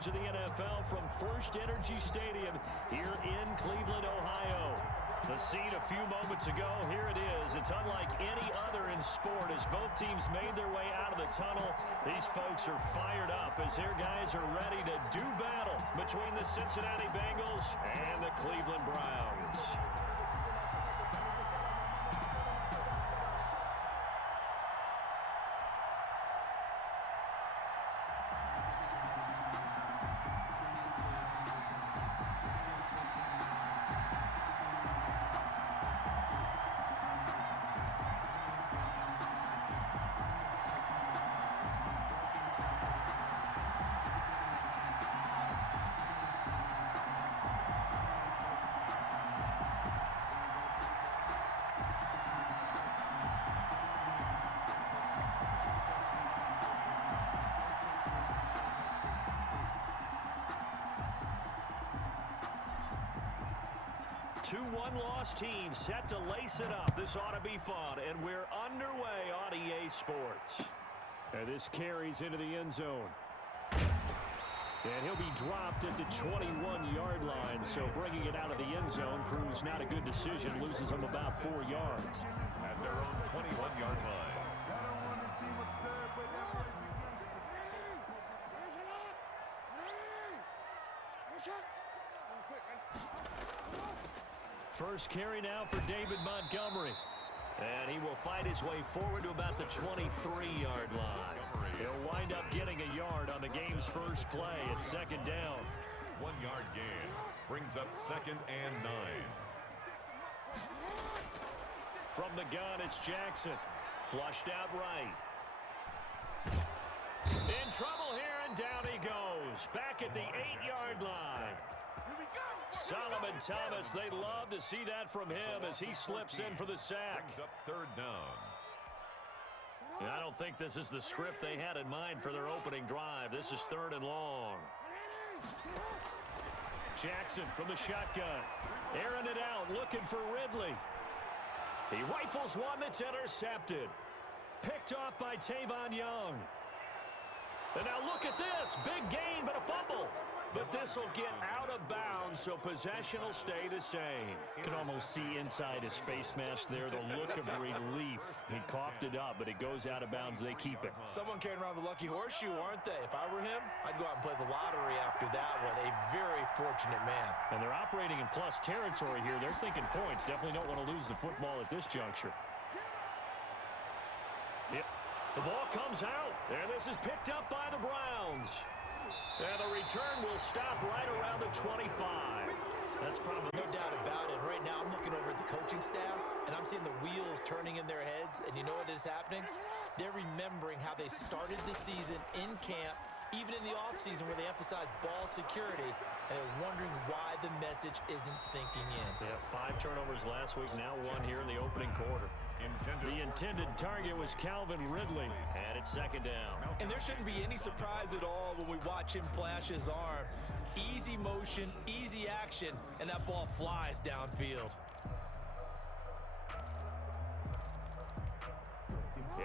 coverage of the NFL from First Energy Stadium here in Cleveland, Ohio. The scene a few moments ago, here it is. It's unlike any other in sport as both teams made their way out of the tunnel. These folks are fired up as their guys are ready to do battle between the Cincinnati Bengals and the Cleveland Browns. Two one-loss teams set to lace it up. This ought to be fun, and we're underway on EA Sports. And this carries into the end zone. And he'll be dropped at the 21-yard line, so bringing it out of the end zone proves not a good decision. Loses him about 4 yards. At their own 21-yard line. First carry now for David Montgomery. And he will fight his way forward to about the 23-yard line. He'll wind up getting a yard on the game's first play at second down. 1-yard gain brings up 2nd and 9. From the gun, it's Jackson. Flushed out right. In trouble here, and down he goes. Back at the 8-yard line. Solomon Thomas, they love to see that from him as he slips in for the sack. Brings up 3rd down. I don't think this is the script they had in mind for their opening drive. This is 3rd and long. Jackson from the shotgun. Airing it out, looking for Ridley. He rifles one that's intercepted. Picked off by Tavon Young. And now look at this. Big gain, but a fumble. But this will get out of bounds, so possession will stay the same. You can almost see inside his face mask there the look of relief. He coughed it up, but it goes out of bounds. They keep it. Someone carrying around the lucky horseshoe, aren't they? If I were him, I'd go out and play the lottery after that one. A very fortunate man. And they're operating in plus territory here. They're thinking points. Definitely don't want to lose the football at this juncture. Yep. The ball comes out, and this is picked up by the Browns. And the return will stop right around the 25. That's probably no doubt about it. Right now, I'm looking over at the coaching staff, and I'm seeing the wheels turning in their heads. And you know what is happening? They're remembering how they started the season in camp, even in the offseason where they emphasized ball security, and they're wondering why the message isn't sinking in. Yeah, 5 turnovers last week, now 1 here in the opening quarter. The intended target was Calvin Ridley, and it's 2nd down. And there shouldn't be any surprise at all when we watch him flash his arm. Easy motion, easy action, and that ball flies downfield.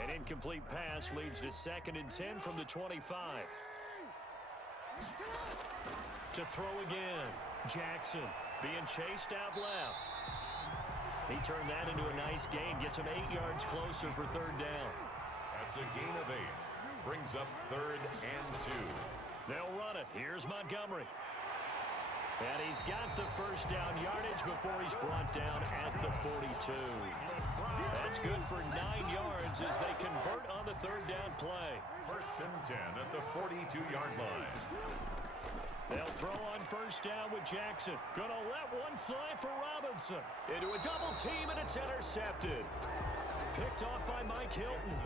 An incomplete pass leads to 2nd and 10 from the 25. To throw again, Jackson being chased out left. He turned that into a nice gain, gets him 8 yards closer for 3rd down. That's a gain of 8. Brings up 3rd and 2. They'll run it. Here's Montgomery. And he's got the first down yardage before he's brought down at the 42. That's good for 9 yards as they convert on the 3rd down play. 1st and 10 at the 42-yard line. They'll throw on 1st down with Jackson. Gonna let one fly for Robinson. Into a double team, and it's intercepted. Picked off by Mike Hilton.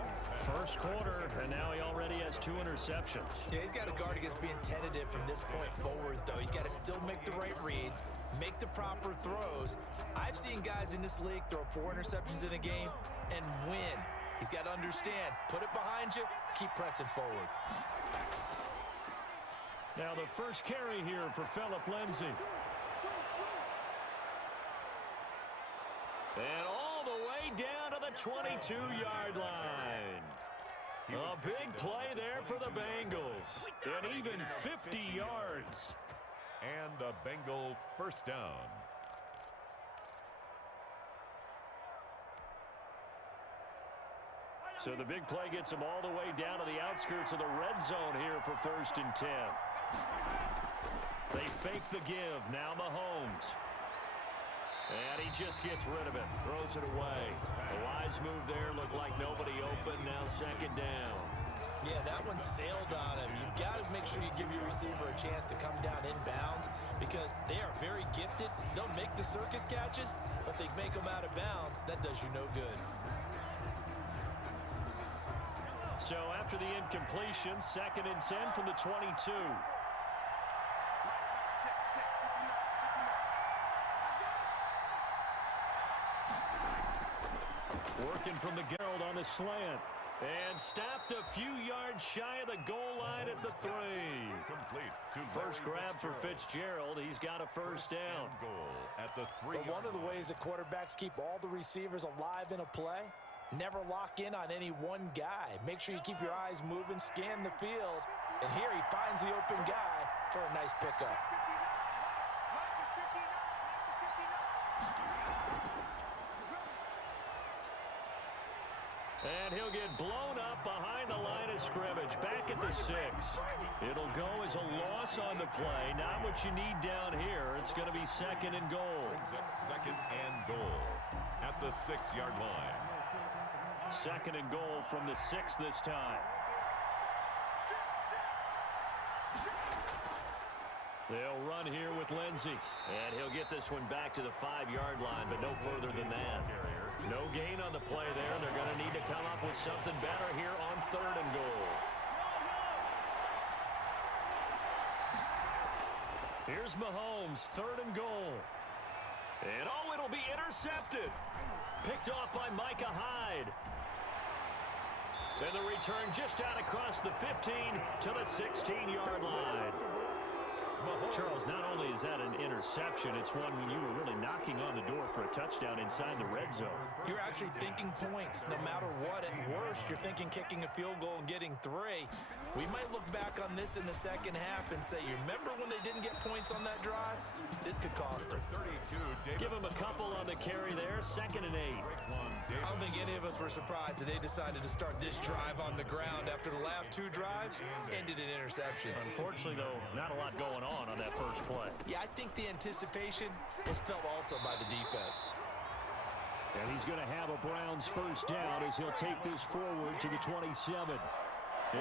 First quarter, and now he already has 2 interceptions. Yeah, he's got to guard against being tentative from this point forward, though. He's got to still make the right reads, make the proper throws. I've seen guys in this league throw 4 interceptions in a game and win. He's got to understand, put it behind you, keep pressing forward. Now the first carry here for Phillip Lindsay. And all the way down to the 22-yard line. A big play there for the Bengals. And even 50 yards yards. And a Bengal first down. So the big play gets him all the way down to the outskirts of the red zone here for 1st and 10. They fake the give. Now Mahomes. And he just gets rid of it. Throws it away. A wise move there. Looked like nobody open. Now 2nd down. Yeah, that one sailed on him. You've got to make sure you give your receiver a chance to come down inbounds because they are very gifted. They'll make the circus catches, but they make them out of bounds. That does you no good. So after the incompletion, 2nd and 10 from the 22. Working from the Gerald on the slant. And stopped a few yards shy of the goal line at the 3. First grab for Fitzgerald. He's got a first down. Goal at the 3. But one of the ways that quarterbacks keep all the receivers alive in a play, never lock in on any one guy. Make sure you keep your eyes moving, scan the field. And here he finds the open guy for a nice pickup. And he'll get blown up behind the line of scrimmage. Back at the 6. It'll go as a loss on the play. Not what you need down here. It's going to be 2nd and goal. 2nd and goal at the 6-yard line. 2nd and goal from the 6 this time. They'll run here with Lindsey. And he'll get this one back to the 5-yard line, but no further than that. No gain on the play there. They're going to need to come up with something better here on 3rd and goal. Here's Mahomes, 3rd and goal. And oh, it'll be intercepted. Picked off by Micah Hyde. And the return just out across the 15 to the 16-yard line. Charles, not only is that an interception, it's one when you were really knocking on the door for a touchdown inside the red zone. You're actually thinking points no matter what. At worst, you're thinking kicking a field goal and getting 3. We might look back on this in the second half and say, you remember when they didn't get points on that drive? This could cost them. Give him a couple on the carry there, 2nd and 8. I don't think any of us were surprised that they decided to start this drive on the ground after the last 2 drives ended in interceptions. Unfortunately, though, not a lot going on that first play. Yeah, I think the anticipation was felt also by the defense. And he's going to have a Browns first down as he'll take this forward to the 27.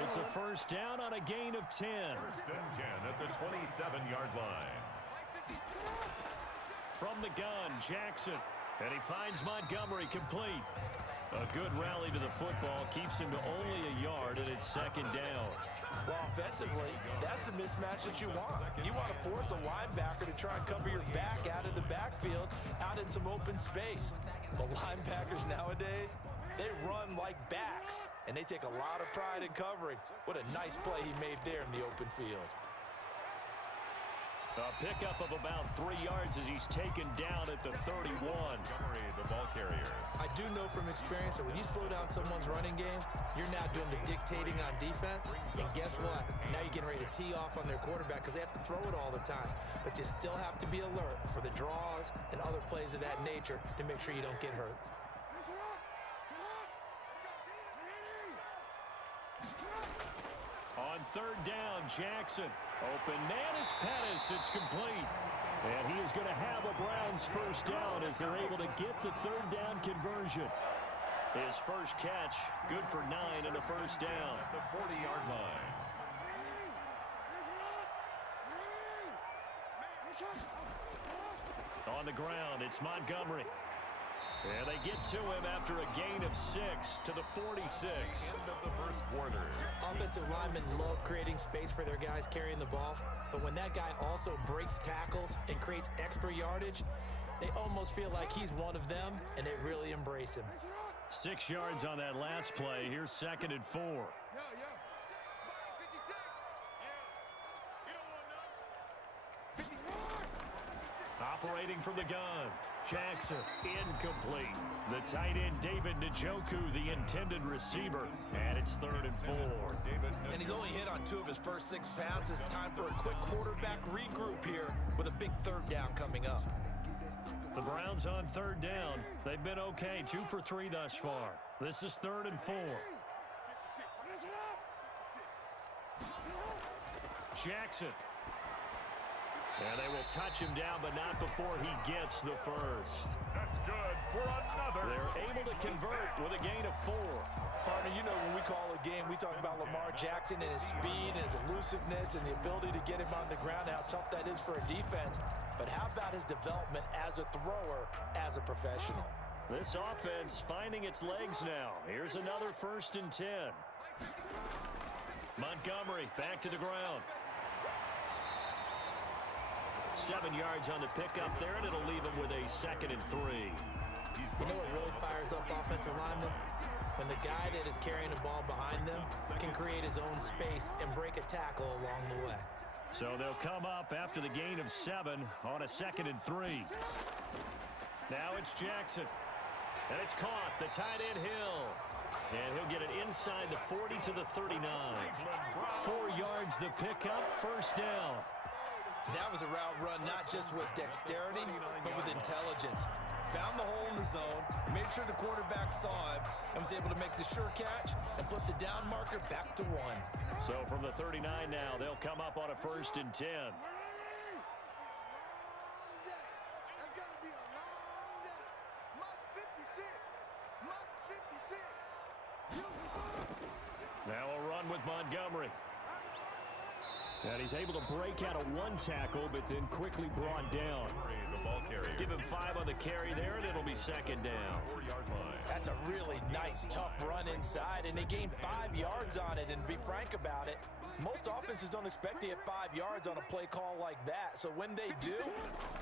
It's a first down on a gain of 10. 1st and 10 at the 27-yard line. From the gun, Jackson. And he finds Montgomery complete. A good rally to the football keeps him to only a yard, and it's 2nd down. Well, offensively, that's the mismatch that you want. You want to force a linebacker to try and cover your back out of the backfield, out in some open space. But linebackers nowadays, they run like backs, and they take a lot of pride in covering. What a nice play he made there in the open field. A pickup of about 3 yards as he's taken down at the 31. Montgomery, the ball carrier. I do know from experience that when you slow down someone's running game, you're now doing the dictating on defense. And guess what? Now you're getting ready to tee off on their quarterback because they have to throw it all the time. But you still have to be alert for the draws and other plays of that nature to make sure you don't get hurt. On 3rd down, Jackson. Open man is Pettis. It's complete. And he is going to have a Browns first down as they're able to get the 3rd down conversion. His first catch, good for 9 and a first down. At the 40-yard line. On the ground, it's Montgomery. And they get to him after a gain of 6 to the 46. End of the first quarter. Offensive linemen love creating space for their guys carrying the ball. But when that guy also breaks tackles and creates extra yardage, they almost feel like he's one of them, and they really embrace him. 6 yards on that last play. Here's 2nd and 4. Operating from the gun. Jackson, incomplete. The tight end, David Njoku, the intended receiver. And it's 3rd and 4. And he's only hit on 2 of his first 6 passes. Time for a quick quarterback with a big third down coming up. The Browns on third down. They've been okay, 2 for 3 thus far. This is 3rd and 4. Jackson. And they will touch him down, but not before he gets the first. That's good for another. They're able to convert with a gain of 4. Partner, you know when we call a game, we talk about Lamar Jackson and his speed and his elusiveness and the ability to get him on the ground, how tough that is for a defense. But how about his development as a thrower, as a professional? This offense finding its legs now. Here's another 1st and 10. Montgomery back to the ground. 7 yards on the pickup there, and it'll leave him with a 2nd and 3. You know what really fires up offensive linemen? When the guy that is carrying the ball behind them can create his own space and break a tackle along the way. So they'll come up after the gain of 7 on a 2nd and 3. Now it's Jackson. And it's caught. The tight end Hill. And he'll get it inside the 40 to the 39. 4 yards the pickup, 1st down. That was a route run not just with dexterity, but with intelligence. Found the hole in the zone, made sure the quarterback saw him, and was able to make the sure catch and flip the down marker back to 1. So from the 39 now, they'll come up on a 1st and 10. Now a run with Montgomery. And he's able to break out of 1 tackle, but then quickly brought down. The ball carrier. Give him 5 on the carry there, and it'll be 2nd down. 4-yard line. That's a really nice, tough run inside, and they gained 5 yards on it. And to be frank about it, most offenses don't expect to get 5 yards on a play call like that. So when they do,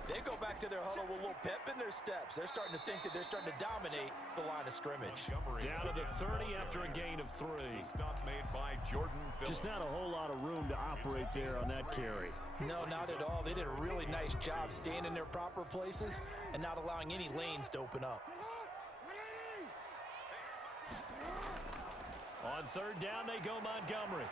they go back to their huddle with a little pep in their steps. They're starting to think that they're starting to dominate the line of scrimmage. Down to the 30 after a gain of 3. Stop made by Jordan Phillips. Just not a whole lot of room to operate there on that carry. No, not at all. They did a really nice job staying in their proper places and not allowing any lanes to open up. On 3rd down, they go Montgomery.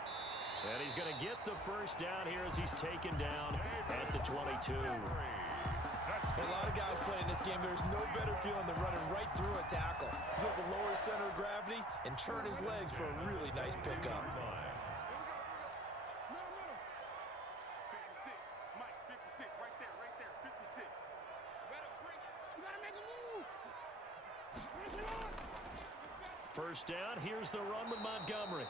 And he's going to get the 1st down here as he's taken down at the 22. For a lot of guys playing this game, there's no better feeling than running right through a tackle. He's able to lower his center of gravity and churn his legs for a really nice pickup. First down, here's the run with Montgomery.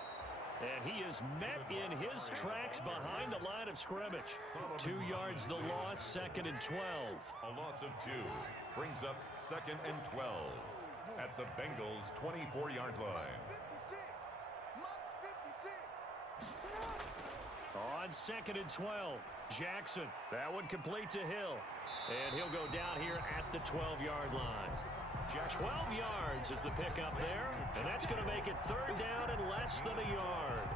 And he is met in his tracks behind the line of scrimmage. 2 yards the loss, 2nd and 12. A loss of 2 brings up 2nd and 12 at the Bengals' 24-yard line. On 2nd and 12, Jackson. That one complete to Hill. And he'll go down here at the 12-yard line. 12 yards is the pickup there, and that's going to make it 3rd down and less than a yard.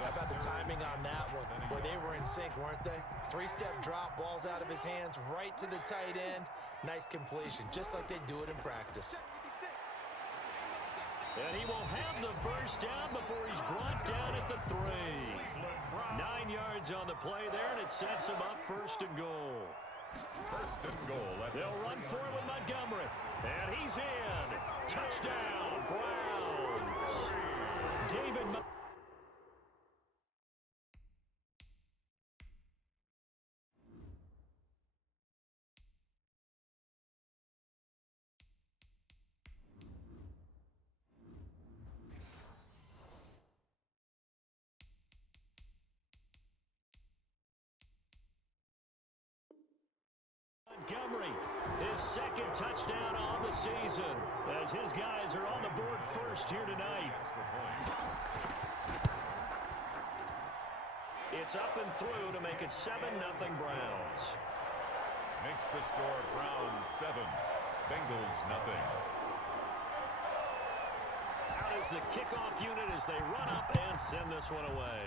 How about the timing on that one? Boy, they were in sync, weren't they? 3-step drop, balls out of his hands, right to the tight end. Nice completion, just like they do it in practice. And he will have the 1st down before he's brought down at the 3. 9 yards on the play there, and it sets him up 1st and goal. 1st and goal. They'll run for it with Montgomery. And he's in. Touchdown, Browns. David Montgomery, his 2nd touchdown on the season, as his guys are on the board first here tonight. It's up and through to make it 7-0 Browns. Makes the score Browns 7, Bengals nothing. Out is the kickoff unit as they run up and send this one away.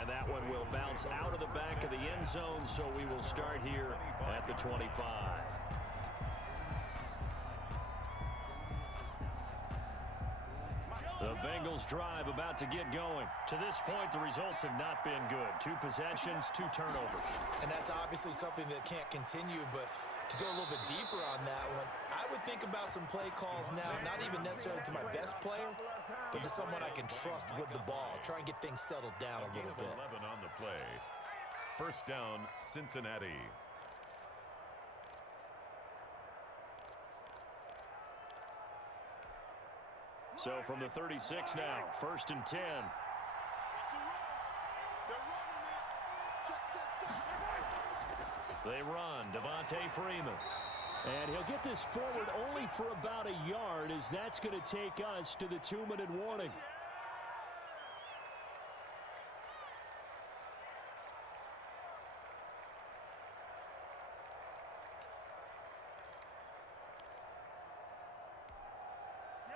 And that one will bounce out of the back of the end zone, so we will start here at the 25. The Bengals Bengals drive about to get going. To this point, the results have not been good. 2 possessions, 2 turnovers. And that's obviously something that can't continue, but to go a little bit deeper on that one, I would think about some play calls now, not even necessarily to my best player, but to someone I can trust with the ball. Try and get things settled down a little bit. 11 on the play. First down, Cincinnati. So from the 36 now, 1st and 10. They run, Devontae Freeman. And he'll get this forward only for about a yard, as that's going to take us to the 2-minute warning.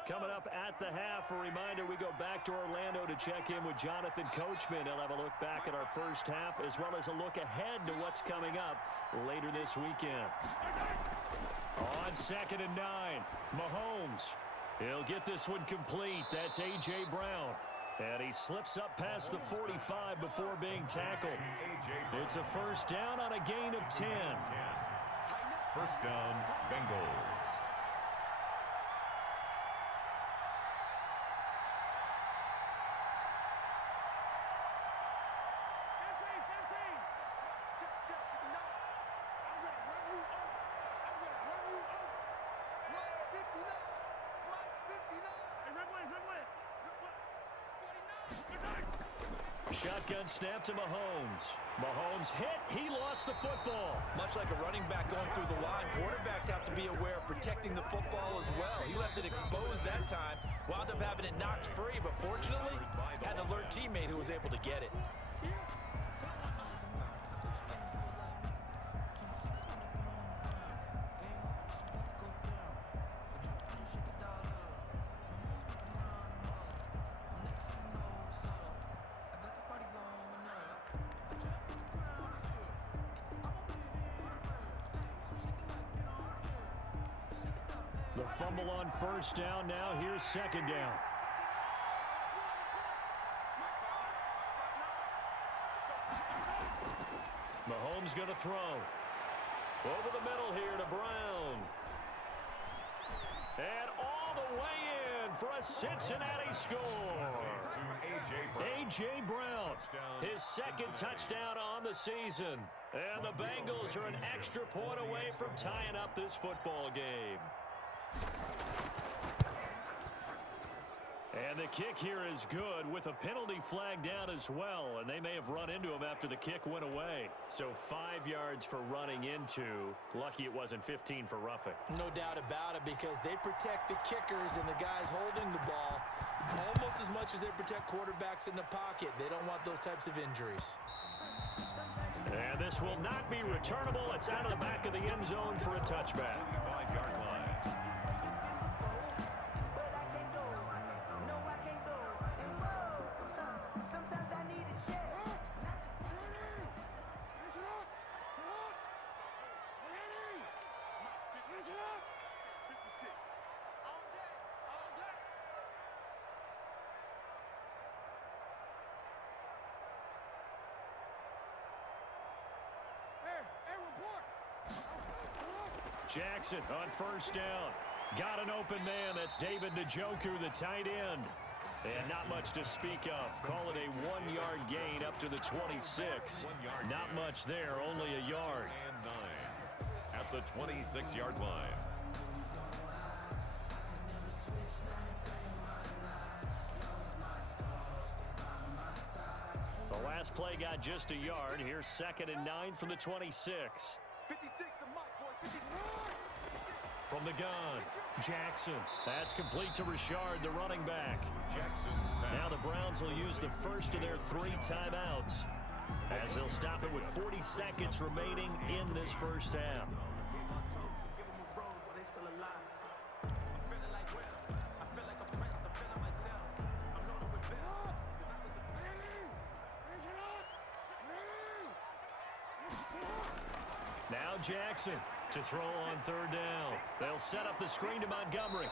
Coming up at the half, a reminder, we go back to Orlando to check in with Jonathan Coachman. He'll have a look back at our first half, as well as a look ahead to what's coming up later this weekend. On 2nd and 9, Mahomes. He'll get this one complete. That's A.J. Brown. And he slips up past the 45 before being tackled. It's a first down on a gain of 10. First down, Bengals. Shotgun snap to Mahomes. Mahomes hit. He lost the football. Much like a running back going through the line, quarterbacks have to be aware of protecting the football as well. He left it exposed that time, wound up having it knocked free, but fortunately, had an alert teammate who was able to get it. The fumble on first down. Now here's 2nd down. Mahomes going to throw. Over the middle here to Brown. And all the way in for a Cincinnati score. A.J. Brown, his 2nd touchdown on the season. And the Bengals are an extra point away from tying up this football game. And the kick here is good with a penalty flag down as well, and they may have run into him after the kick went away. So 5 yards for running into. Lucky it wasn't 15 for roughing. No doubt about it, because they protect the kickers and the guys holding the ball almost as much as they protect quarterbacks in the pocket. They don't want those types of injuries. And this will not be returnable. It's out of the back of the end zone for a touchback. 5-yard line. Jackson on first down. Got an open man. That's David Njoku, the tight end. And not much to speak of. Call it a 1-yard gain up to the 26. Not much there, only a yard. And 9 at the 26-yard line. The last play got just a yard. Here's 2nd and 9 from the 26. From the gun, Jackson. That's complete to Richard, the running back. Now the Browns will use the first of their 3 timeouts, as they'll stop it with 40 seconds remaining in this first half. Now Jackson to throw on 3rd down. They'll set up the screen to Montgomery.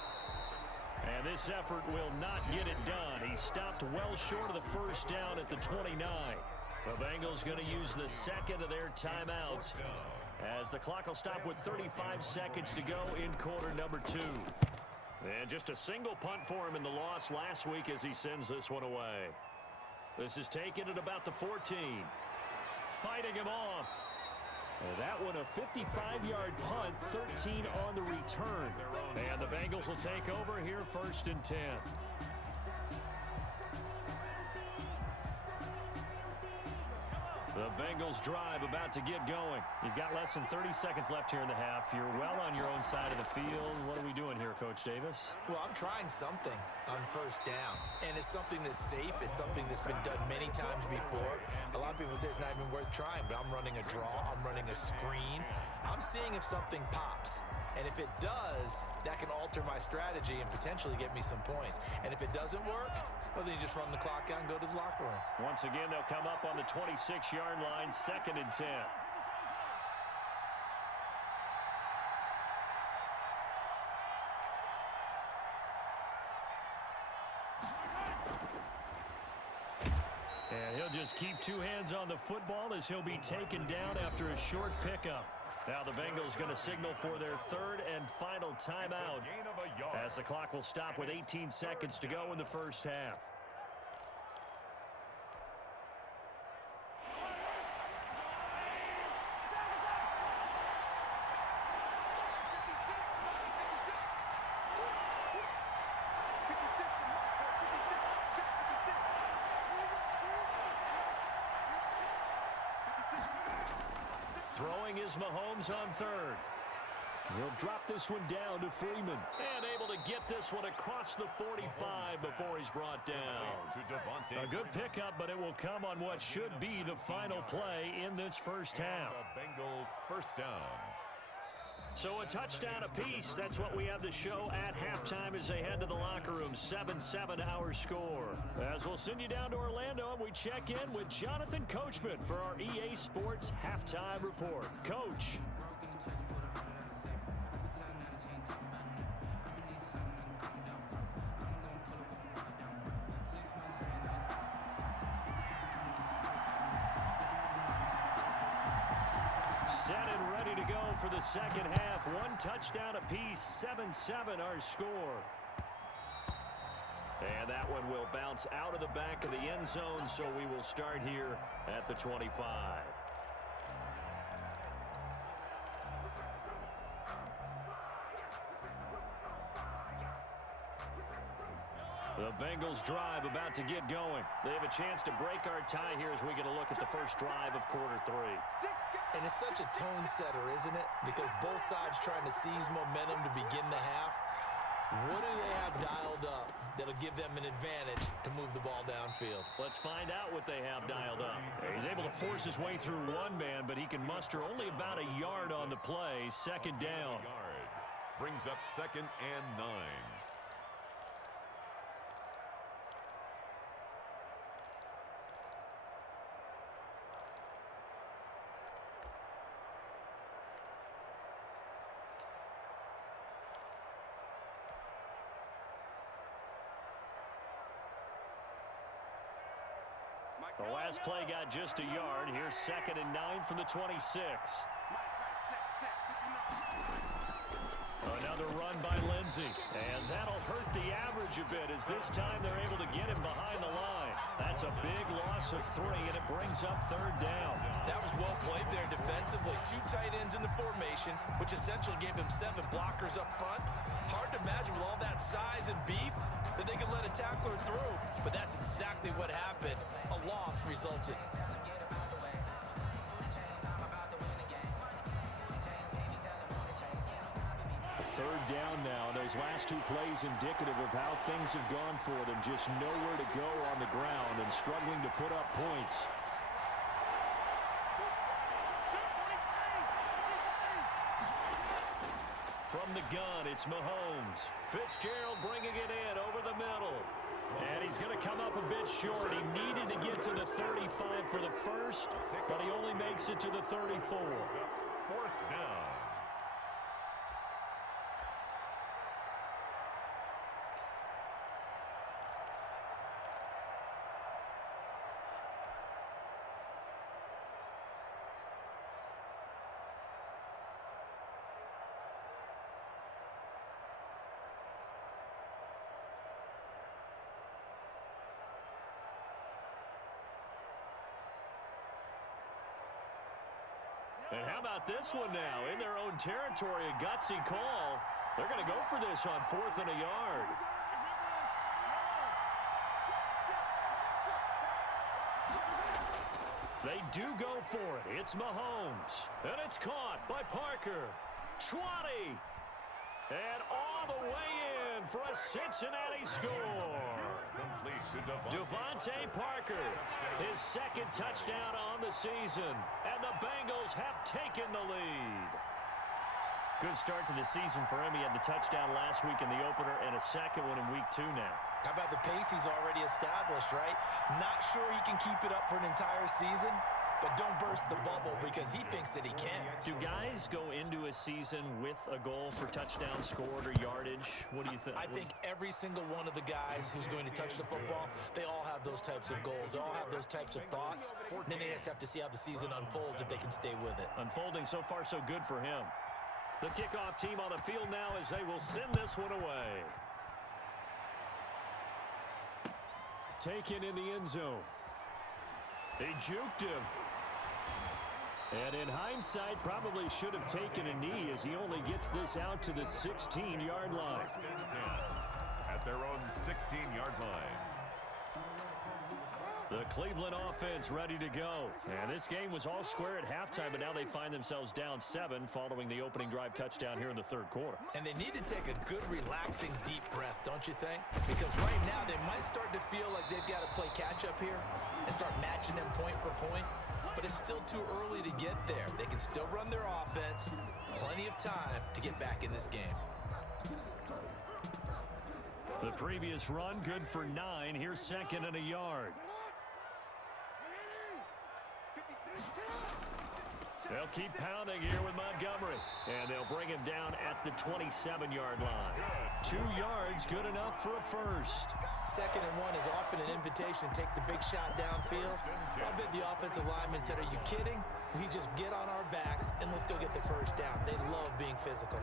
And this effort will not get it done. He stopped well short of the first down at the 29. The Bengals going to use the second of their timeouts as the clock will stop with 35 seconds to go in quarter number 2. And just a single punt for him in the loss last week as he sends this one away. This is taken at about the 14. Fighting him off. And that one a 55-yard punt, 13 on the return. And the Bengals will take over here 1st and 10. The Bengals drive about to get going. You've got less than 30 seconds left here in the half. You're well on your own side of the field. What are we doing here, Coach Davis? Well, I'm trying something on first down, and it's something that's safe. It's something that's been done many times before. A lot of people say it's not even worth trying, but I'm running a draw. I'm running a screen. I'm seeing if something pops. And if it does, that can alter my strategy and potentially get me some points. And if it doesn't work, well, then you just run the clock out and go to the locker room. Once again, they'll come up on the 26-yard line, 2nd and 10. And he'll just keep two hands on the football as he'll be taken down after a short pickup. Now the Bengals going to signal for their 3rd and final timeout as the clock will stop with 18 seconds to go in the first half. Throwing is Mahomes on 3rd. He'll drop this one down to Freeman. And able to get this one across the 45 before he's brought down. A good pickup, but it will come on what should be the final play in this first half. Bengals first down. So a touchdown apiece. That's what we have to show at halftime as they head to the locker room. 7-7 our score. As we'll send you down to Orlando, we check in with Jonathan Coachman for our EA Sports Halftime Report. Coach. Set and ready to go for the second half. One touchdown apiece, 7-7 our score. And that one will bounce out of the back of the end zone, so we will start here at the 25. The Bengals drive about to get going. They have a chance to break our tie here as we get a look at the first drive of quarter 3. And it's such a tone setter, isn't it? Because both sides trying to seize momentum to begin the half. What do they have dialed up that'll give them an advantage to move the ball downfield? Let's find out what they have dialed up. He's able to force his way through one man, but he can muster only about a yard on the play. 2nd down. Brings up 2nd and 9. The last play got just a yard. Here's 2nd and 9 from the 26. Another run by Lindsey. And that'll hurt the average a bit as this time they're able to get him behind the line. That's a big loss of 3, and it brings up 3rd down. That was well played there defensively. 2 tight ends in the formation, which essentially gave him 7 blockers up front. Hard to imagine with all that size and beef that they could let a tackler through. But that's exactly what happened. A loss resulted. 3rd down now. Those last 2 plays indicative of how things have gone for them. Just nowhere to go on the ground and struggling to put up points. From the gun, it's Mahomes. Fitzgerald bringing it in over the middle. And he's going to come up a bit short. He needed to get to the 35 for the first, but he only makes it to the 34. 4th down. And how about this one now? In their own territory, a gutsy call. They're going to go for this on 4th and a yard. They do go for it. It's Mahomes. And it's caught by Parker. 20. And all the way in for a Cincinnati score. Devontae Parker, his second touchdown on the season. And the Bengals have taken the lead. Good start to the season for him. He had the touchdown last week in the opener and a second one in week 2 now. How about the pace he's already established, right? Not sure he can keep it up for an entire season, but don't burst the bubble because he thinks that he can. Do guys go into a season with a goal for touchdown scored or yardage? What do you think? I think every single one of the guys who's going to touch the football, they all have those types of goals. They all have those types of thoughts. Then they just have to see how the season unfolds if they can stay with it. Unfolding so far so good for him. The kickoff team on the field now as they will send this one away. Taken in the end zone. They juked him. And in hindsight, probably should have taken a knee as he only gets this out to the 16-yard line. At their own 16-yard line. The Cleveland offense ready to go. And this game was all square at halftime, but now they find themselves down 7 following the opening drive touchdown here in the third quarter. And they need to take a good, relaxing, deep breath, don't you think? Because right now they might start to feel like they've got to play catch-up here and start matching them point for point. But it's still too early to get there. They can still run their offense. Plenty of time to get back in this game. The previous run, good for 9. Here's 2nd and a yard. They'll keep pounding here with Montgomery. And they'll bring him down at the 27-yard line. 2 yards, good enough for a first. 2nd and 1 is often an invitation to take the big shot downfield. I bet the offensive lineman said, are you kidding? We just get on our backs and let's go get the first down. They love being physical.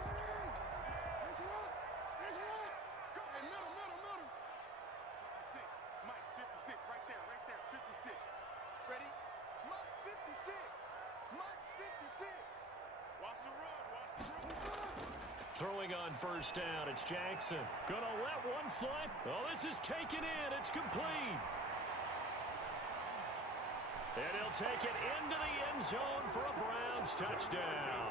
Throwing on first down, it's Jackson. Gonna let one fly. Oh, this is taken in. It's complete. And he'll take it into the end zone for a Browns touchdown.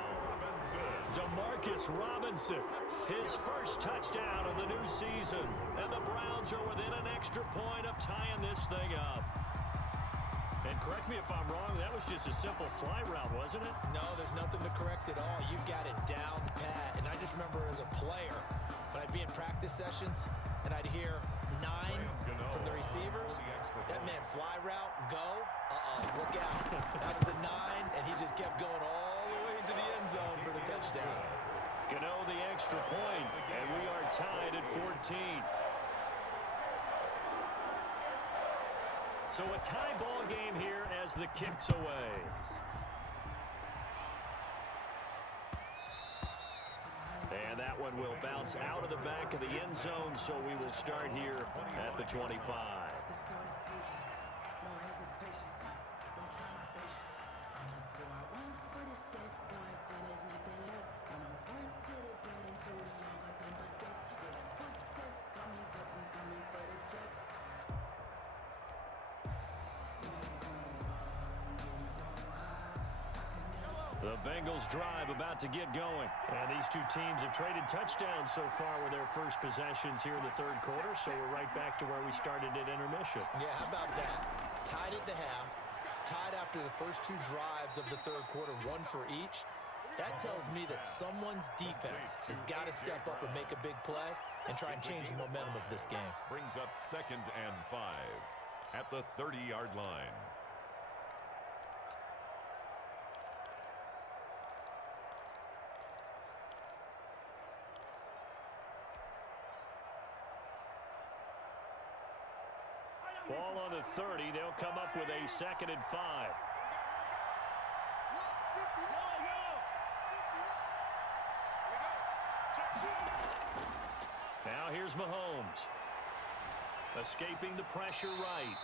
Demarcus Robinson, his first touchdown of the new season. And the Browns are within an extra point of tying this thing up. And correct me if I'm wrong, that was just a simple fly route, wasn't it? No, there's nothing to correct at all. You've got it down pat. And I just remember as a player, when I'd be in practice sessions and I'd hear 9 from the receivers, that meant fly route, go, look out. That was the 9, and he just kept going all the way into the end zone for the touchdown. Gano the extra point, and we are tied at 14. So a tie ball game here as the kick's away. And that one will bounce out of the back of the end zone, so we will start here at the 25. The Bengals drive about to get going. And these two teams have traded touchdowns so far with their first possessions here in the third quarter, so we're right back to where we started at intermission. Yeah, how about that? Tied at the half, tied after the first 2 drives of the third quarter, 1 for each. That tells me that someone's defense has got to step up and make a big play and try and change the momentum of this game. Brings up 2nd and 5 at the 30-yard line. Ball on the 30. They'll come up with a 2nd and 5. Now here's Mahomes. Escaping the pressure right.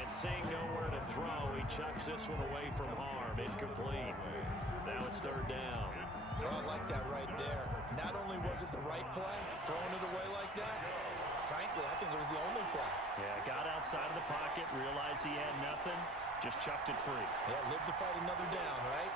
And seeing nowhere to throw. He chucks this one away from harm. Incomplete. Now it's third down. Oh, I like that right there. Not only was it the right play, throwing it away like that, frankly, I think it was the only play. Yeah, got outside of the pocket, realized he had nothing, just chucked it free. Yeah, live to fight another down, right?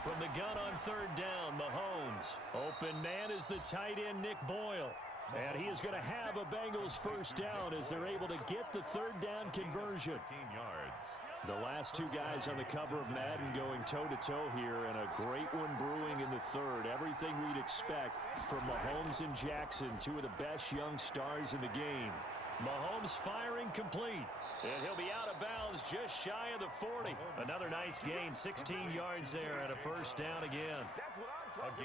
From the gun on third down, Mahomes. Open man is the tight end, Nick Boyle. And he is going to have a Bengals first down as they're able to get the third down conversion. 15 yards. The last two guys on the cover of Madden going toe-to-toe here, and a great one brewing in the third. Everything we'd expect from Mahomes and Jackson, two of the best young stars in the game. Mahomes firing complete. And he'll be out of bounds just shy of the 40. Another nice gain, 16 yards there, and a first down again.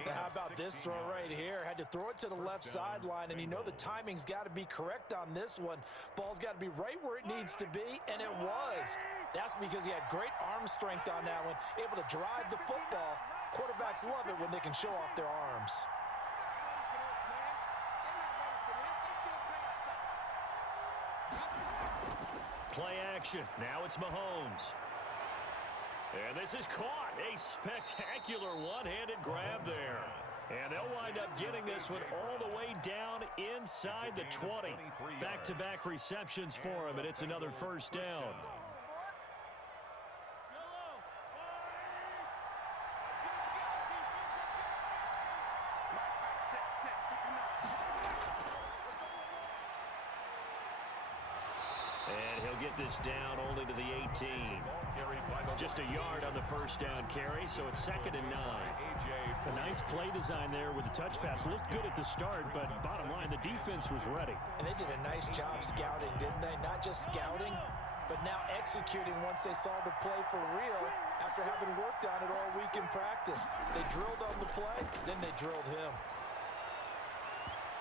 Now, how about this throw right here? Had to throw it to the left sideline, and you know the timing's got to be correct on this one. Ball's got to be right where it needs to be, and it was. That's because he had great arm strength on that one, able to drive the football. Quarterbacks love it when they can show off their arms. Play action. Now it's Mahomes. And this is caught. A spectacular one-handed grab there. And they'll wind up getting this one all the way down inside the 20. Back-to-back receptions for him, and it's another first down. And he'll get this down only to the 18. Just a yard on the first down carry, so it's 2nd and 9. A nice play design there with the touch pass. Looked good at the start, but bottom line, the defense was ready. And they did a nice job scouting, didn't they? Not just scouting, but now executing once they saw the play for real after having worked on it all week in practice. They drilled on the play, then they drilled him.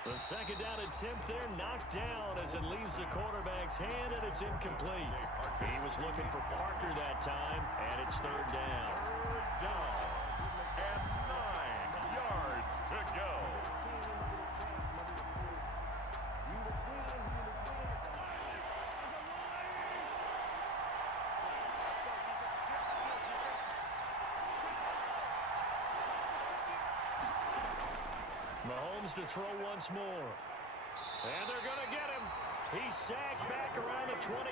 The second down attempt there knocked down as it leaves the quarterback's hand, and it's incomplete. He was looking for Parker that time, and it's third down. Third down and 9 yards to go. Mahomes to throw once more. And they're going to get him. He's sacked back around the 28.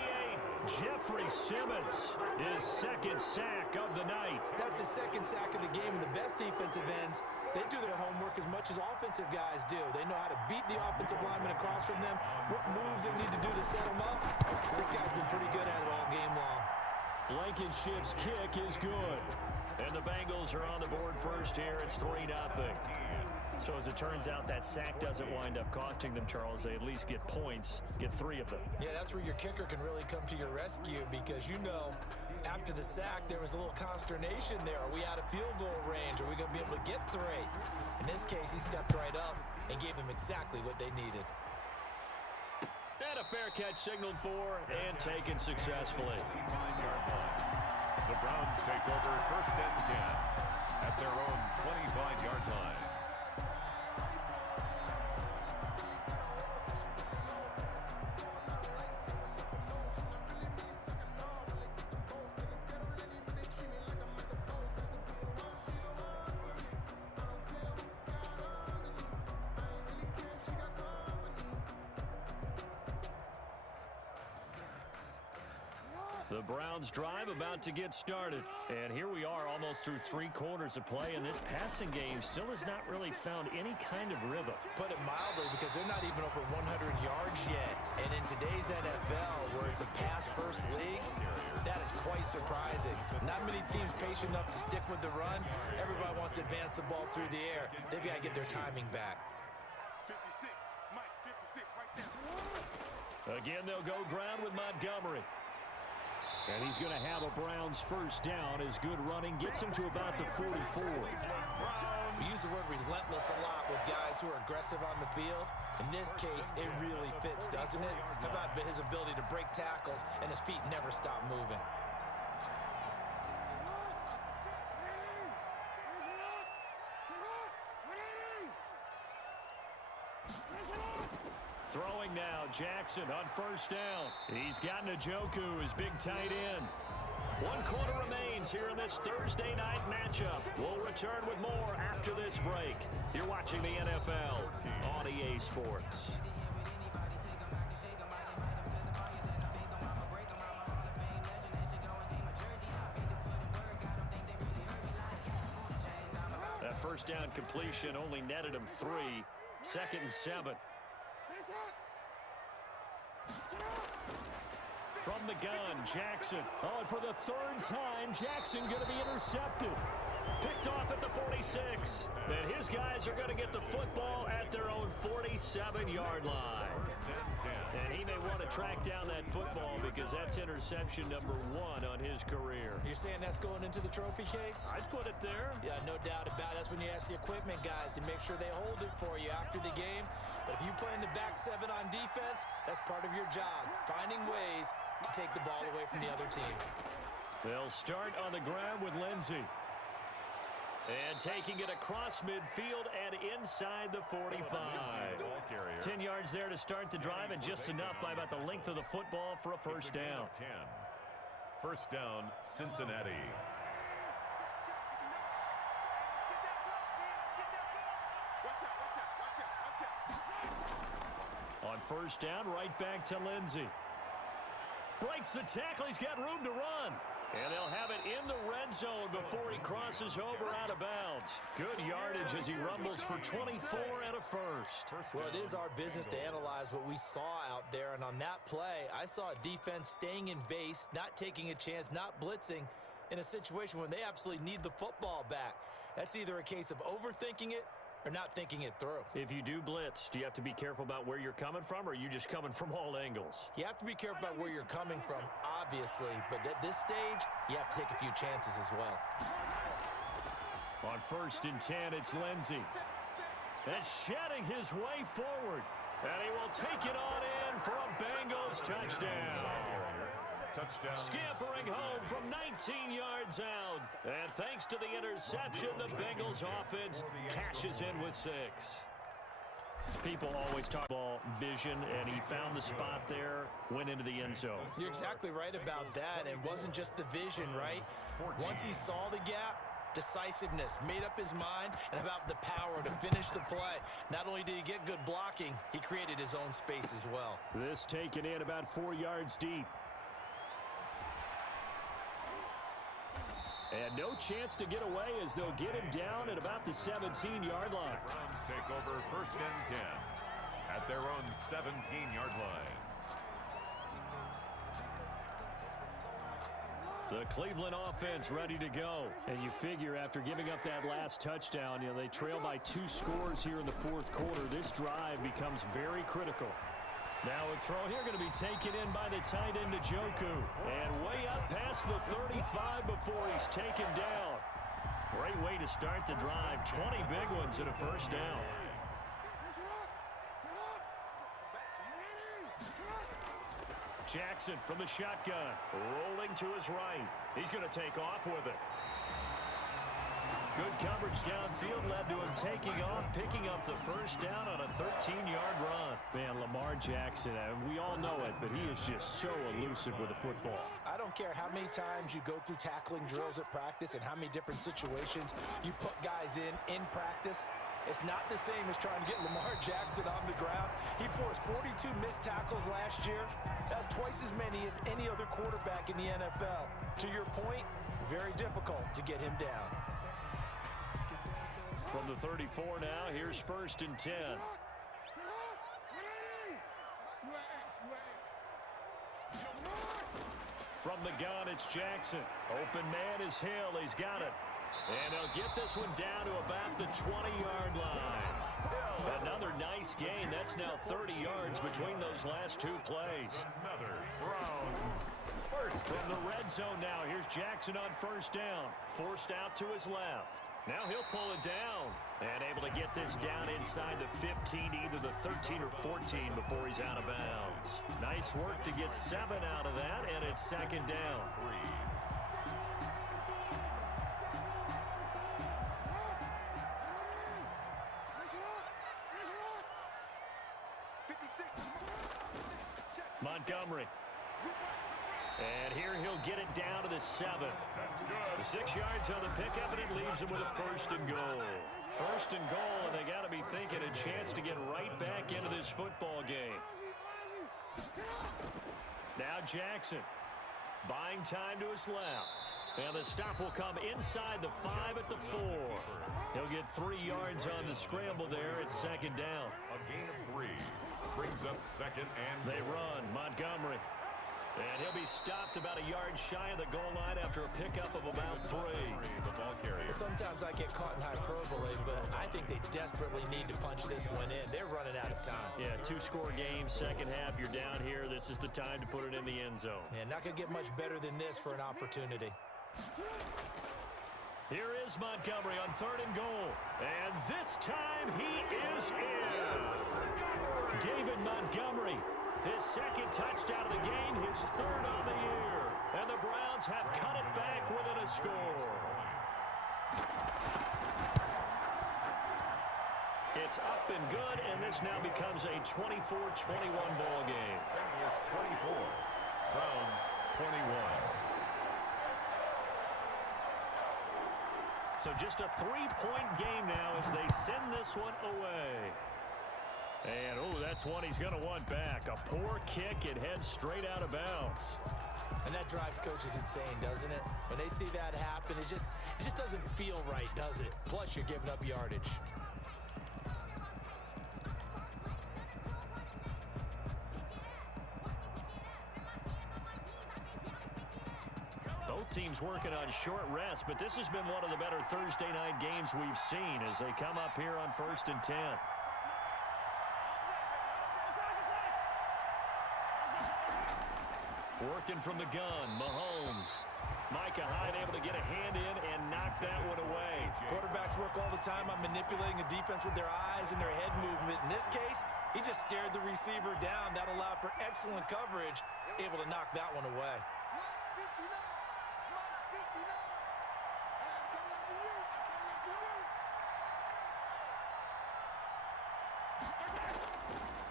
Jeffrey Simmons, his second sack of the night. That's his second sack of the game, and the best defensive ends, they do their homework as much as offensive guys do. They know how to beat the offensive lineman across from them, what moves they need to do to set them up. This guy's been pretty good at it all game long. Blankenship's kick is good. And the Bengals are on the board first here. It's 3-0. So as it turns out, that sack doesn't wind up costing them, Charles. They at least get points, get 3 of them. Yeah, that's where your kicker can really come to your rescue because, you know, after the sack, there was a little consternation there. Are we out of field goal range? Are we going to be able to get 3? In this case, he stepped right up and gave them exactly what they needed. And a fair catch signaled for and taken successfully. The Browns take over 1st and 10 at their own 25-yard line. The Browns drive about to get started. And here we are almost through 3 quarters of play, and this passing game still has not really found any kind of rhythm. Put it mildly, because they're not even over 100 yards yet. And in today's NFL, where it's a pass-first league, that is quite surprising. Not many teams patient enough to stick with the run. Everybody wants to advance the ball through the air. They've got to get their timing back. 56, Mike, 56, right there. Again, they'll go ground with Montgomery. And he's going to have a Browns first down as good running gets him to about the 44. We use the word relentless a lot with guys who are aggressive on the field. In this case, it really fits, doesn't it? How about his ability to break tackles and his feet never stop moving? Throwing now, Jackson on first down. He's got Njoku, his big tight end. 1 quarter remains here in this Thursday night matchup. We'll return with more after this break. You're watching the NFL on EA Sports. That first down completion only netted him 3. 2nd and 7. From the gun, Jackson. Oh, and for the 3rd time, Jackson going to be intercepted. Picked off at the 46. And his guys are going to get the football at their own 47-yard line. And he may want to track down that football because that's interception number 1 on his career. You're saying that's going into the trophy case? I'd put it there. Yeah, no doubt about it. That's when you ask the equipment guys to make sure they hold it for you after the game. But if you play in the back 7 on defense, that's part of your job, finding ways to take the ball away from the other team. They'll start on the ground with Lindsey. And taking it across midfield and inside the 45. 10 yards there to start the drive, and just enough by about the length of the football for a first down. 10. First down, Cincinnati. On first down, right back to Lindsey. Breaks the tackle. He's got room to run. And they'll have it in the red zone before he crosses over out of bounds. Good yardage as he rumbles for 24 and a first. Well, it is our business to analyze what we saw out there. And on that play, I saw a defense staying in base, not taking a chance, not blitzing in a situation when they absolutely need the football back. That's either a case of overthinking it or not thinking it through. If you do blitz, do you have to be careful about where you're coming from, or are you just coming from all angles? You have to be careful about where you're coming from, obviously, but at this stage, you have to take a few chances as well. On 1st and 10, it's Lindsey. And shedding his way forward. And he will take it on in for a Bengals touchdown. Touchdown. Scampering home from 19 yards out. And thanks to the interception, the Bengals offense cashes in with 6. People always talk about vision, and he found the spot there, went into the end zone. You're exactly right about that. And it wasn't just the vision, right? Once he saw the gap, decisiveness, made up his mind, and about the power to finish the play. Not only did he get good blocking, he created his own space as well. This taken in about 4 yards deep. And no chance to get away as they'll get him down at about the 17-yard line. Browns take over 1st and 10 at their own 17-yard line. The Cleveland offense ready to go. And you figure after giving up that last touchdown, they trail by 2 scores here in the 4th quarter. This drive becomes very critical. Now a throw here going to be taken in by the tight end Njoku. And way up past the 35 before he's taken down. Great way to start the drive. 20 big ones and a first down. Jackson from the shotgun. Rolling to his right. He's going to take off with it. Good coverage downfield led to him taking off, picking up the first down on a 13-yard run. Man, Lamar Jackson, we all know it, but he is just so elusive with the football. I don't care how many times you go through tackling drills at practice and how many different situations you put guys in practice. It's not the same as trying to get Lamar Jackson on the ground. He forced 42 missed tackles last year. That's twice as many as any other quarterback in the NFL. To your point, very difficult to get him down. From the 34 now, here's 1st and 10. From the gun, it's Jackson. Open man is Hill. He's got it. And he'll get this one down to about the 20-yard line. Another nice gain. That's now 30 yards between those last 2 plays. Another Browns first From the red zone now, here's Jackson on 1st down. Forced out to his left. Now he'll pull it down. And able to get this down inside the 15, either the 13 or 14 before he's out of bounds. Nice work to get 7 out of that, and it's 2nd down. 56. Montgomery. And here he'll get it down to the 7. The 6 yards on the pickup, and it leaves him with a 1st and goal. 1st and goal, and they got to be thinking a chance to get right back into this football game. Now Jackson, buying time to his left. And the stop will come inside the 5 at the 4. He'll get 3 yards on the scramble there at 2nd down. A gain of 3 brings up 2nd and they run. Montgomery. And he'll be stopped about a yard shy of the goal line after a pickup of about 3. The ball carrier. Sometimes I get caught in hyperbole, but I think they desperately need to punch this one in. They're running out of time. Yeah, 2-score game, second half, you're down here. This is the time to put it in the end zone. Yeah, not going to get much better than this for an opportunity. Here is Montgomery on 3rd and goal. And this time he is in. Yes. David Montgomery, his 2nd touchdown of the game, his 3rd on the year. And the Browns have cut it back within a score. It's up and good, and this now becomes a 24-21 ball game. Bengals 24, Browns 21. So just a 3-point game now as they send this one away. And, oh, that's one he's going to want back. A poor kick. It heads straight out of bounds. And that drives coaches insane, doesn't it? When they see that happen, it just doesn't feel right, does it? Plus, you're giving up yardage. Both teams working on short rest, but this has been one of the better Thursday night games we've seen as they come up here on 1st and 10. Working from the gun, Mahomes. Micah Hyde able to get a hand in and knock that one away. Quarterbacks work all the time on manipulating a defense with their eyes and their head movement. In this case, he just stared the receiver down. That allowed for excellent coverage, able to knock that one away.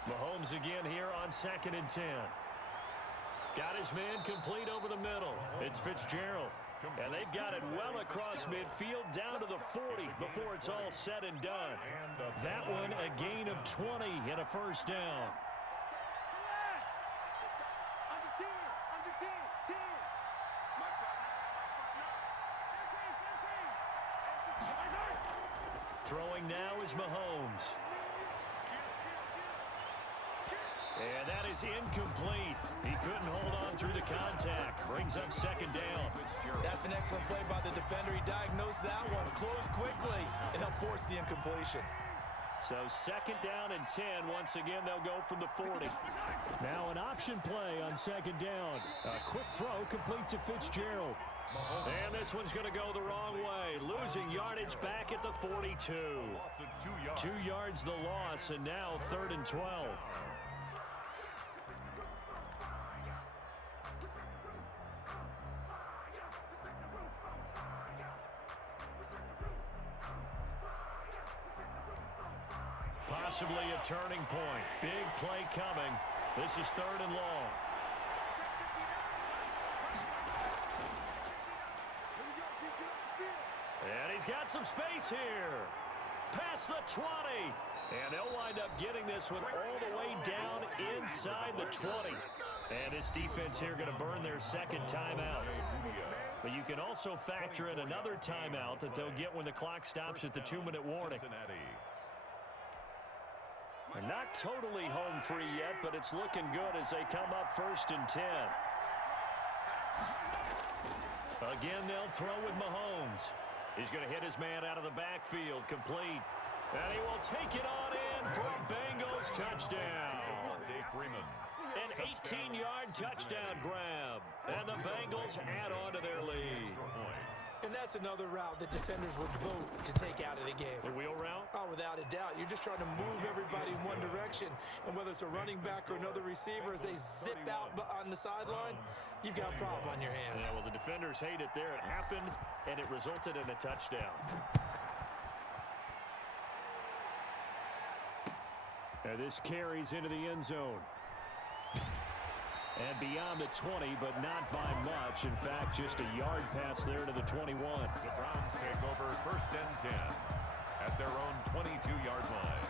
Mahomes again here on 2nd and 10. Got his man complete over the middle. It's Fitzgerald. And they've got it well across midfield down to the 40 before it's all said and done. That one a gain of 20 and a 1st down. Throwing now is Mahomes. And that is incomplete. He couldn't hold on through the contact. Brings up 2nd down. That's an excellent play by the defender. He diagnosed that one, closed quickly, and helped force the incompletion. So 2nd down and 10. Once again, they'll go from the 40. Now an option play on 2nd down. A quick throw complete to Fitzgerald. And this one's going to go the wrong way. Losing yardage back at the 42. 2 yards the loss, and now 3rd and 12. Possibly a turning point. Big play coming. This is 3rd and long. And he's got some space here. Past the 20. And they'll wind up getting this one all the way down inside the 20. And this defense here going to burn their 2nd timeout. But you can also factor in another timeout that they'll get when the clock stops at the 2-minute warning. They're not totally home free yet, but it's looking good as they come up 1st and 10. Again, they'll throw with Mahomes. He's going to hit his man out of the backfield, complete. And he will take it on in for a Bengals touchdown. An 18-yard touchdown grab. And the Bengals add on to their lead. And that's another route that defenders would vote to take out of the game. The wheel route? Oh, without a doubt. You're just trying to move everybody in one direction. And whether it's a running back or another receiver, as they zip out on the sideline, you've got a problem on your hands. Yeah, well, the defenders hate it there. It happened, and it resulted in a touchdown. This carries into the end zone. And beyond the 20, but not by much. In fact, just a yard pass there to the 21. The Browns take over 1st and 10 at their own 22-yard line.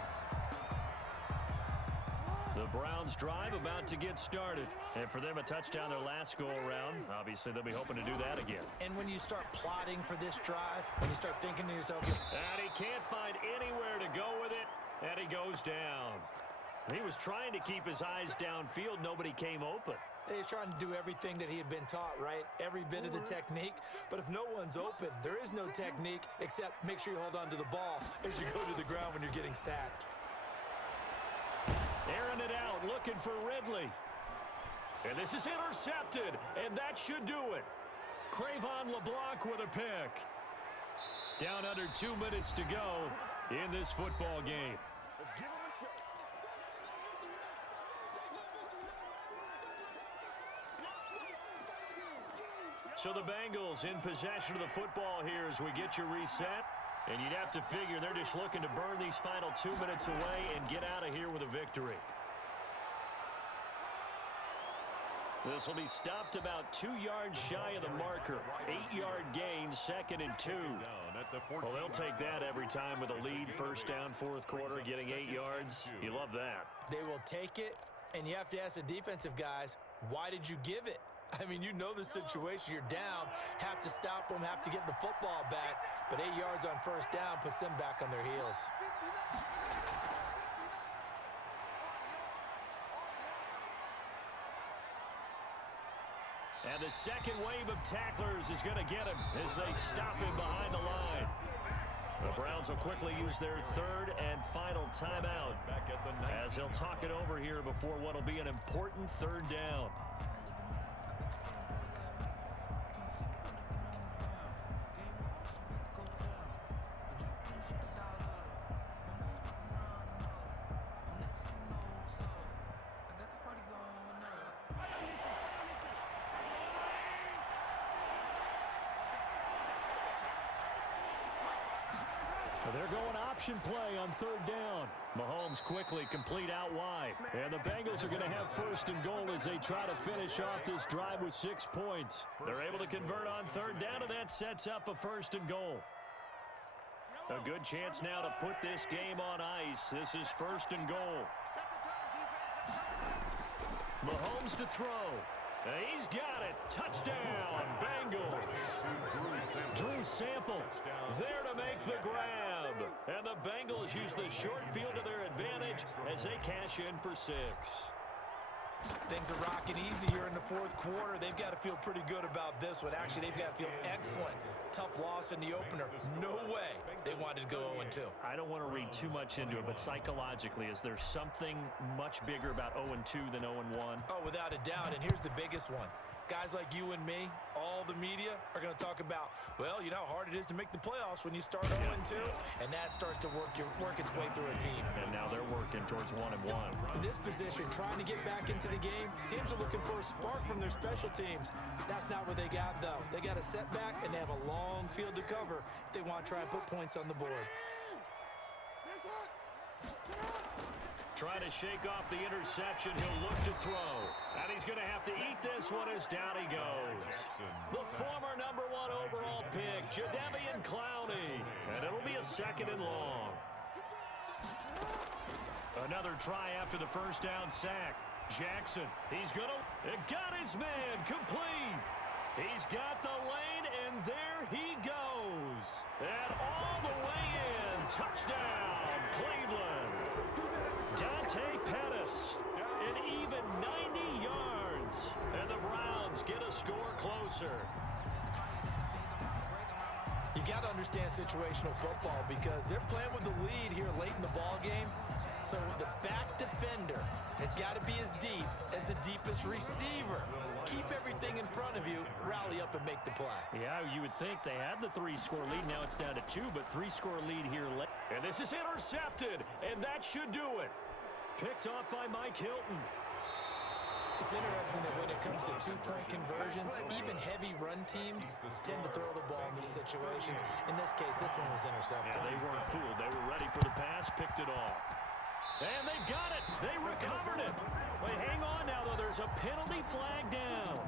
The Browns drive about to get started. And for them, a touchdown their last go-around. Obviously, they'll be hoping to do that again. And when you start plotting for this drive, when you start thinking to yourself, and he can't find anywhere to go with it, and he goes down. He was trying to keep his eyes downfield. Nobody came open. he's trying to do everything that he had been taught, right? Every bit of the technique. But if no one's open, there is no technique except make sure you hold on to the ball as you go to the ground when you're getting sacked. Airing it out, looking for Ridley. And this is intercepted, and that should do it. Cravon LeBlanc with a pick. Down under 2 minutes to go in this football game. So the Bengals in possession of the football here as we get you reset. And you'd have to figure they're just looking to burn these final 2 minutes away and get out of here with a victory. This will be stopped about 2 yards shy of the marker. 8-yard gain, 2nd and 2. Well, they'll take that every time with a lead. First down, fourth quarter, getting 8 yards. You love that. They will take it, and you have to ask the defensive guys, why did you give it? I mean, you know the situation. You're down, have to stop them, have to get the football back. But 8 yards on first down puts them back on their heels. And the second wave of tacklers is going to get him as they stop him behind the line. The Browns will quickly use their third and final timeout as they'll talk it over here before what will be an important third down. They're going option play on third down. Mahomes quickly complete out wide. And the Bengals are going to have first and goal as they try to finish off this drive with 6 points. They're able to convert on third down, and that sets up a first and goal. A good chance now to put this game on ice. This is first and goal. Mahomes to throw. He's got it. Touchdown, Bengals. Drew Sample there to make the grab. And the Bengals use the short field to their advantage as they cash in for 6. Things are rocking easy here in the fourth quarter. They've got to feel pretty good about this one. Actually, they've got to feel excellent. Tough loss in the opener. No way they wanted to go 0-2. I don't want to read too much into it, but psychologically, is there something much bigger about 0-2 than 0-1? Oh, without a doubt, and here's the biggest one. Guys like you and me, all the media, are going to talk about, well, you know how hard it is to make the playoffs when you start 0-2, and that starts to work its way through a team. And now they're working towards 1-1. In this position, trying to get back into the game, teams are looking for a spark from their special teams. That's not what they got, though. They got a setback, and they have a long field to cover if they want to try and put points on the board. Trying to shake off the interception. He'll look to throw. And he's going to have to eat this one as down he goes. The former #1 overall pick, Jadeveon Clowney. And it'll be a 2nd and long. Another try after the first down sack. Jackson, he's going to... It got his man complete. He's got the lane, and there he goes. And all the way in. Touchdown, Cleveland. Dante Pettis, an even 90 yards, and the Browns get a score closer. You got to understand situational football because they're playing with the lead here late in the ball game. So the back defender has got to be as deep as the deepest receiver. Keep everything in front of you, rally up and make the play. Yeah, you would think they had the 3-score lead. Now it's down to 2, but 3-score lead here late. And this is intercepted, and that should do it. Picked off by Mike Hilton. It's interesting that when it comes to two-point conversions, even heavy run teams tend to throw the ball in these situations. In this case, this one was intercepted. Yeah, they weren't fooled. They were ready for the pass, picked it off. And they've got it. They recovered it. Wait, hang on now, though. There's a penalty flag down.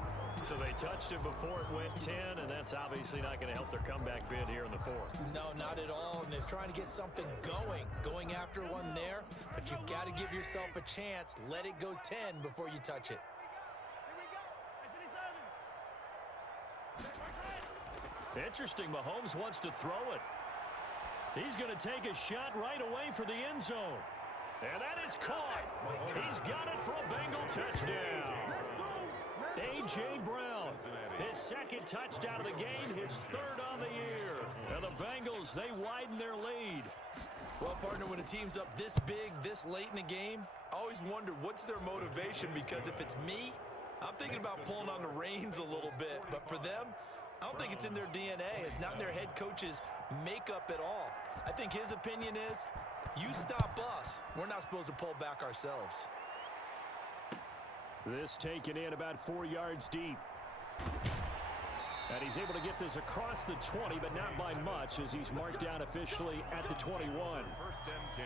So they touched it before it went 10, and that's obviously not going to help their comeback bid here in the fourth. No, not at all. And they're trying to get something going after one there. But you've got to give yourself a chance. Let it go 10 before you touch it. Interesting. Mahomes wants to throw it. He's going to take a shot right away for the end zone. And that is caught. He's got it for a Bengal touchdown. A.J. Brown, his second touchdown of the game, his third on the year. And the Bengals, they widen their lead. Well, partner, when a team's up this big, this late in the game, I always wonder what's their motivation, because if it's me, I'm thinking about pulling on the reins a little bit. But for them, I don't think it's in their DNA. It's not in their head coach's makeup at all. I think his opinion is, you stop us, we're not supposed to pull back ourselves. This taken in about 4 yards deep. And he's able to get this across the 20, but not by much, as he's marked down officially at the 21. First and 10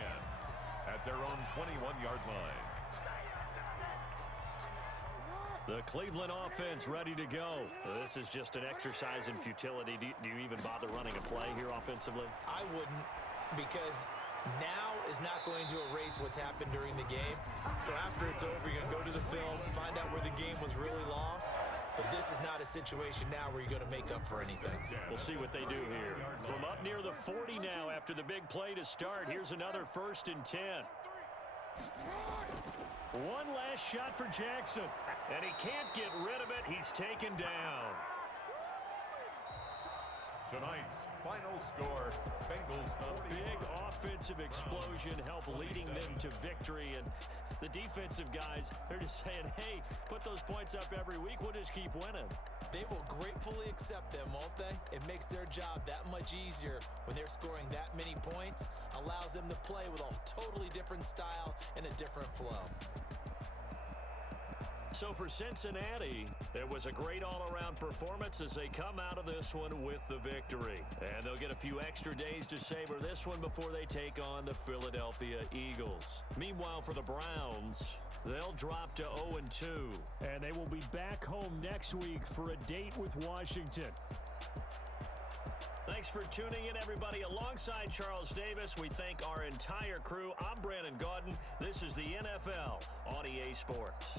at their own 21-yard line. The Cleveland offense ready to go. This is just an exercise in futility. Do you even bother running a play here offensively? I wouldn't, because now is not going to erase what's happened during the game. So after it's over, you're going to go to the film, find out where the game was really lost. But this is not a situation now where you're going to make up for anything. We'll see what they do here. From up near the 40 now after the big play to start, here's another 1st and 10. One last shot for Jackson, and he can't get rid of it. He's taken down. Tonight's final score, Bengals A big offensive explosion helped leading them to victory, and the defensive guys, they're just saying, hey, put those points up every week, we'll just keep winning. They will gratefully accept them, won't they? It makes their job that much easier when they're scoring that many points, allows them to play with a totally different style and a different flow. So for Cincinnati, it was a great all-around performance as they come out of this one with the victory. And they'll get a few extra days to savor this one before they take on the Philadelphia Eagles. Meanwhile, for the Browns, they'll drop to 0-2. And they will be back home next week for a date with Washington. Thanks for tuning in, everybody. Alongside Charles Davis, we thank our entire crew. I'm Brandon Gaudin. This is the NFL on EA Sports.